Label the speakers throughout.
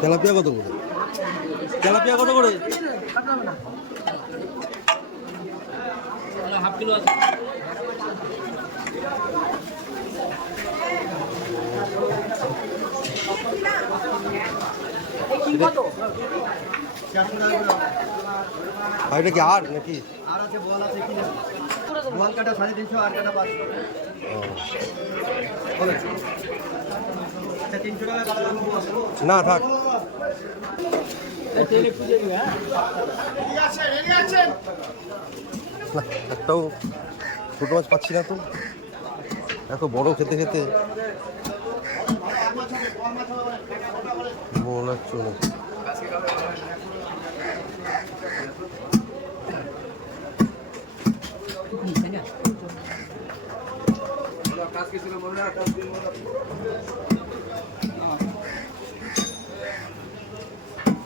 Speaker 1: Tilapia কত করে? Tilapia কত করে?
Speaker 2: হাফ কিলো আছে
Speaker 1: আর এটা কি আর নাকি?
Speaker 3: আর আছে বল আছে কি বল কাটা সাড়ে তিনশো, আর কাটা পাঁচশো।
Speaker 1: না থাক। না, একটাও ছোটো মাছ পাচ্ছি না তো। এত বড় খেতে খেতে। মনে হচ্ছে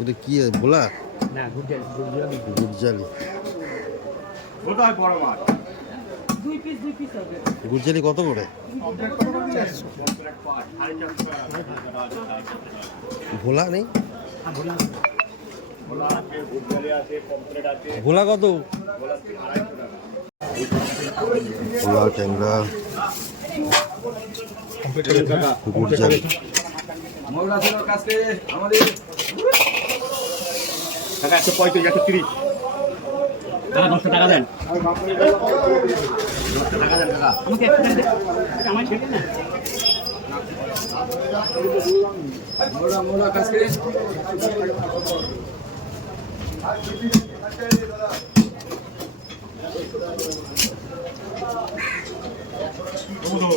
Speaker 1: এটা কি বলা
Speaker 2: না ঘুরতে
Speaker 1: গুরজালি
Speaker 3: ওটাই বড় মাছ।
Speaker 2: দুই পিস দুই পিস হবে।
Speaker 1: গুরজালি কত করে? ভোলা নেই? ভোলা কত? ভোলা ট্যাংরা।
Speaker 3: আমাদের টাকা একশো পঁয়ত্রিশ
Speaker 2: টাকা দশটা টাকা দেন।
Speaker 3: দেন টাকা
Speaker 2: একটা দেন আমার ছেড়ে না
Speaker 3: কাছে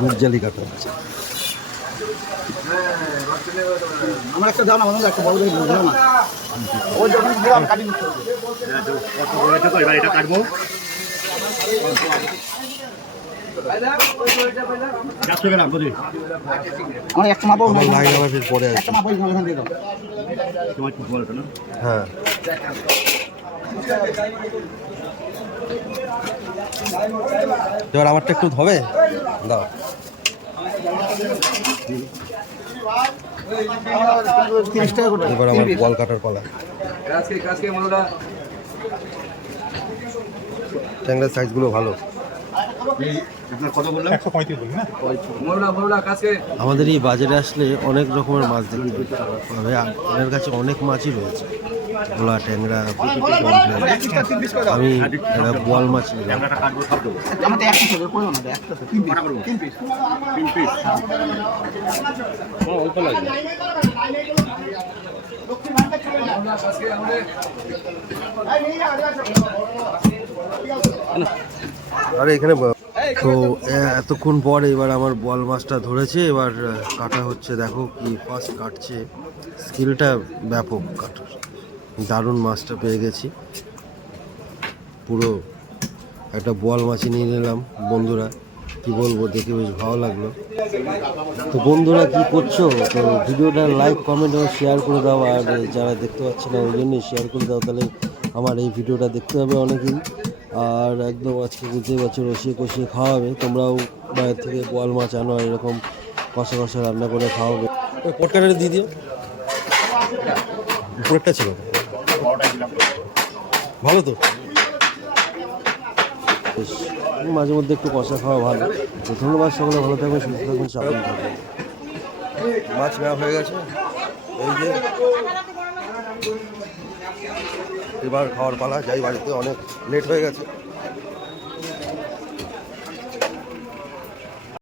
Speaker 1: গুরজালি কাটা
Speaker 3: আমার একটা না আমাদের একটা বড় দেখে বুঝলাম না। ওই যখন দিলাম কাটি
Speaker 4: এটা তো এবার এটা কাটবো চারশো গ্রাম বুঝলি
Speaker 3: আমার একটা মাপও
Speaker 1: আমার লাইন আওয়াজের পরে
Speaker 3: একটা মাপও দিয়ে দাও।
Speaker 4: তোমার কি বলতো না?
Speaker 1: হ্যাঁ। এবার আমারটা একটু হবে দাও। এবার আমার বল কাটার পালা। ট্যাংরার সাইজগুলো ভালো।
Speaker 4: আপনার
Speaker 1: আমাদের এই বাজারে আসলে অনেক রকমের মাছ দেখতে পাবে আর ওনার কাছে অনেক মাছই রয়েছে। ভোলা ট্যাংরা আমি বোয়াল মাছ আরে এখানে তো এতক্ষণ পর এবার আমার বল মাছটা ধরেছে। এবার কাটা হচ্ছে। দেখো কি ফার্স্ট কাটছে। স্কিলটা ব্যাপক কাটার দারুণ মাছটা পেয়ে গেছি। পুরো একটা বোয়াল মাছই নিয়ে নিলাম বন্ধুরা। কি বলব, দেখে বেশ ভালো লাগল। তো বন্ধুরা, কি করছ? তো ভিডিওটা লাইক কমেন্ট এবং শেয়ার করে দাও। আর যারা দেখতে পাচ্ছে না, ওই জন্যই শেয়ার করে দাও। তাহলে আমার এই ভিডিওটা দেখতে হবে অনেকেই আর একদম আজকে বুঝতেই পারছ, রসিয়ে কষিয়ে খাওয়াবে। তোমরাও বাইরে থেকে বোয়াল মাছ আনো এরকম কষা কষা রান্না করে খাওয়াবে। পটকাটা দিয়ে দিও। ছিল। ভালো তো। বেশ মাঝে মধ্যে একটু কষা খাওয়া ভালো। তো ধন্যবাদ সকলে ভালো থাকবে সুস্থ থাকবেন সাবধান থাকবেন। মাছ নেওয়া হয়ে গেছে। এই যে এবার খাওয়ার পালা যাই বাড়িতে অনেক লেট হয়ে গেছে।